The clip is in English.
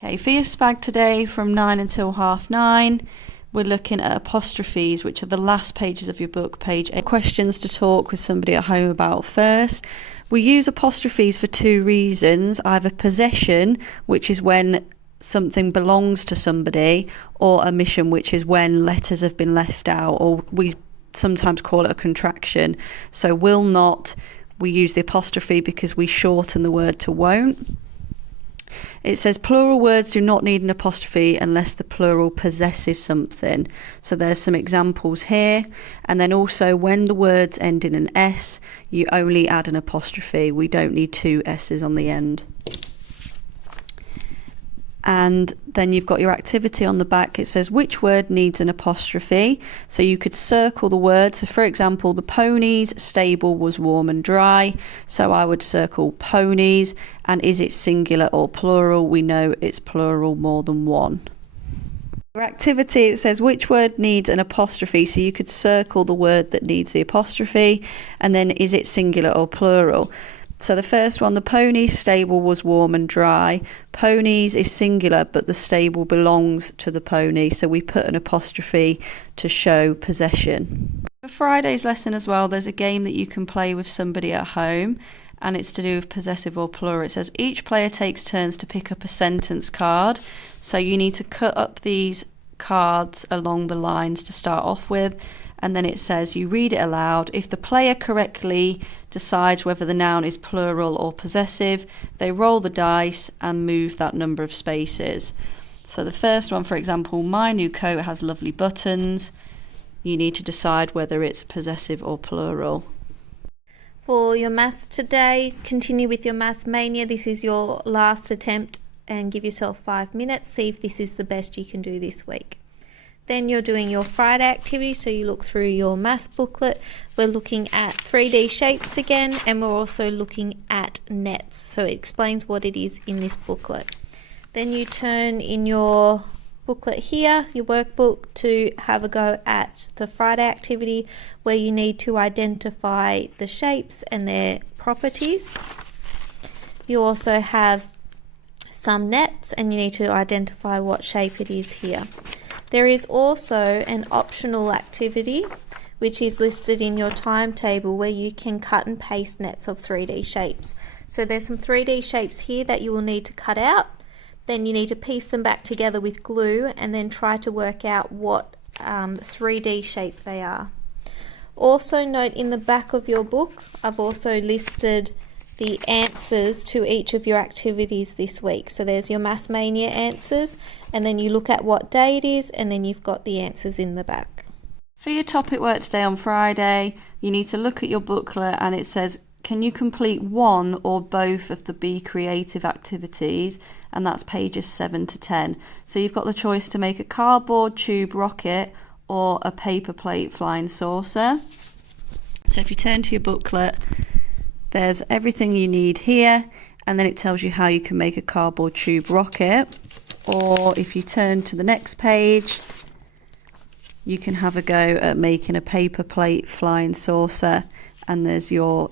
Okay, for your spag today from 9 until 9:30, we're looking at apostrophes, which are the last pages of your book, page 8. Questions to talk with somebody at home about first. We use apostrophes for two reasons, either possession, which is when something belongs to somebody, or omission, which is when letters have been left out, or we sometimes call it a contraction. So will not, we use the apostrophe because we shorten the word to won't. It says plural words do not need an apostrophe unless the plural possesses something. So there's some examples here. And then also when the words end in an S, you only add an apostrophe. We don't need two S's on the end. And then you've got your activity on the back. It says which word needs an apostrophe. So you could circle the word. So for example, the pony's stable was warm and dry. So I would circle ponies. And is it singular or plural? We know it's plural, more than one. Your activity, it says which word needs an apostrophe. So you could circle the word that needs the apostrophe. And then is it singular or plural? So the first one, the pony's stable was warm and dry. Ponies is singular, but the stable belongs to the pony. So we put an apostrophe to show possession. For Friday's lesson as well, there's a game that you can play with somebody at home, and it's to do with possessive or plural. It says each player takes turns to pick up a sentence card. So you need to cut up these cards along the lines to start off with. And then it says you read it aloud. If the player correctly decides whether the noun is plural or possessive, they roll the dice and move that number of spaces. So the first one, for example, my new coat has lovely buttons. You need to decide whether it's possessive or plural. For your maths today, continue with your maths mania. This is your last attempt and give yourself 5 minutes. See if this is the best you can do this week. Then you're doing your Friday activity, so you look through your maths booklet. We're looking at 3D shapes again, and we're also looking at nets. So it explains what it is in this booklet. Then you turn in your booklet here, your workbook, to have a go at the Friday activity where you need to identify the shapes and their properties. You also have some nets and you need to identify what shape it is here. There is also an optional activity which is listed in your timetable where you can cut and paste nets of 3D shapes. So there's some 3D shapes here that you will need to cut out. Then you need to piece them back together with glue and then try to work out what 3D shape they are. Also note in the back of your book, I've also listed the answers to each of your activities this week. So there's your Maths Mania answers, and then you look at what day it is, and then you've got the answers in the back. For your topic work today on Friday, you need to look at your booklet and it says, can you complete one or both of the Be Creative activities? And that's pages 7 to 10. So you've got the choice to make a cardboard tube rocket or a paper plate flying saucer. So if you turn to your booklet, there's everything you need here, and then it tells you how you can make a cardboard tube rocket. Or if you turn to the next page, you can have a go at making a paper plate flying saucer, and there's your